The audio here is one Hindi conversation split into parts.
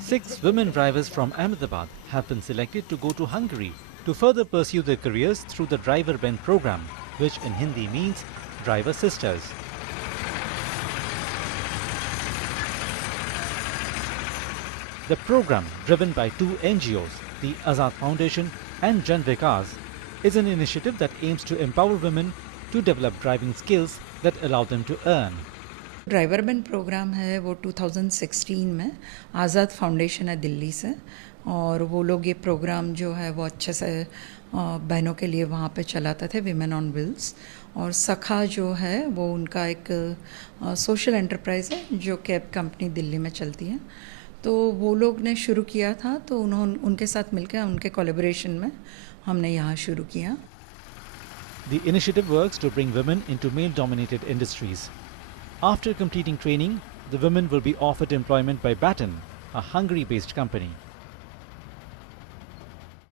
6 women drivers from Ahmedabad have been selected to go to Hungary to further pursue their careers through the Driver Ben program, which in Hindi means Driver Sisters. The program, driven by two NGOs, the Azad Foundation and Jan Vikas, is an initiative that aims to empower women to develop driving skills that allow them to earn. Driver ban program है वो 2016 में आज़ाद फाउंडेशन है दिल्ली से, और वो लोग ये प्रोग्राम जो है वो अच्छे से बहनों के लिए वहाँ पे चलाते थे, विमेन ऑन व्हील्स। और सखा जो है वो उनका एक सोशल एंटरप्राइज है जो कैब कंपनी दिल्ली में चलती है। तो वो लोग ने शुरू किया था, तो उनके साथ मिलकर उनके कोलैबोरेशन में हमने यहाँ शुरू किया। The initiative works to bring women into male-dominated industries. After completing training, the women will be offered employment by Baton, a Hungary-based company.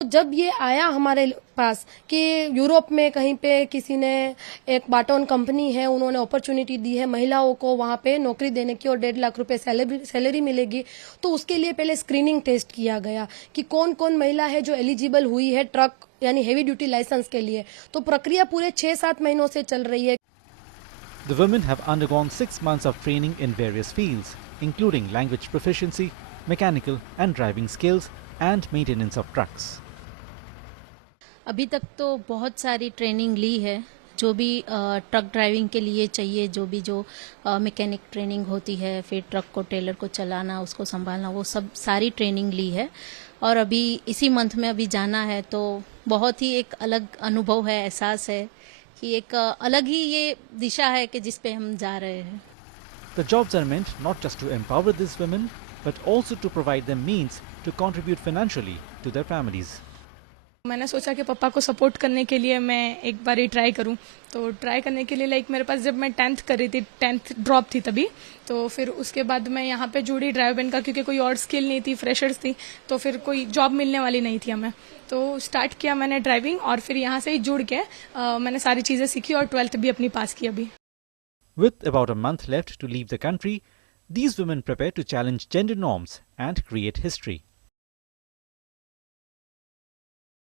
जब ये आया हमारे पास कि यूरोप में कहीं पे किसी ने एक बाटोन कंपनी है, उन्होंने अपॉर्चुनिटी दी है महिलाओं को वहाँ पे नौकरी देने की और 1.5 लाख रुपए सैलरी मिलेगी, तो उसके लिए पहले स्क्रीनिंग टेस्ट किया गया कि कौन कौन महिला है जो एलिजिबल हुई है ट्रक यानी हेवी ड्यूटी लाइसेंस के लिए। तो प्रक्रिया पूरे 6-7 महीनों से चल रही है। The women have undergone 6 months of training in various fields, including language proficiency, mechanical and driving skills, and maintenance of trucks. अभी तक तो बहुत सारी ट्रेनिंग ली है, जो भी ट्रक ड्राइविंग के लिए चाहिए, जो मैकेनिक ट्रेनिंग होती है, फिर ट्रक को टेलर को चलाना, उसको संभालना, वो सब सारी ट्रेनिंग ली है। और अभी इसी मंथ में अभी जाना है, तो बहुत ही एक अलग अनुभव है, एहसास है कि एक अलग ही ये दिशा है कि जिस पे हम जा रहे हैं। The jobs are meant not just to empower these women, but also to provide them means to contribute financially to their families. मैंने सोचा कि पापा को सपोर्ट करने के लिए मैं एक बार ही ट्राई करूं। तो ट्राई करने के लिए मेरे पास जब मैं 10th कर रही थी, 10th ड्रॉप थी तभी, तो फिर उसके बाद मैं यहाँ पे जुड़ी ड्राइवर बेन का, क्योंकि कोई और स्किल नहीं थी, फ्रेशर्स थी, तो फिर कोई जॉब मिलने वाली नहीं थी हमें। तो स्टार्ट किया मैंने ड्राइविंग, और फिर यहाँ से ही जुड़ के मैंने सारी चीज़ें सीखी और 12th भी अपनी पास की अभी। With about a month left to leave the country, these women prepare to challenge gender norms and create history.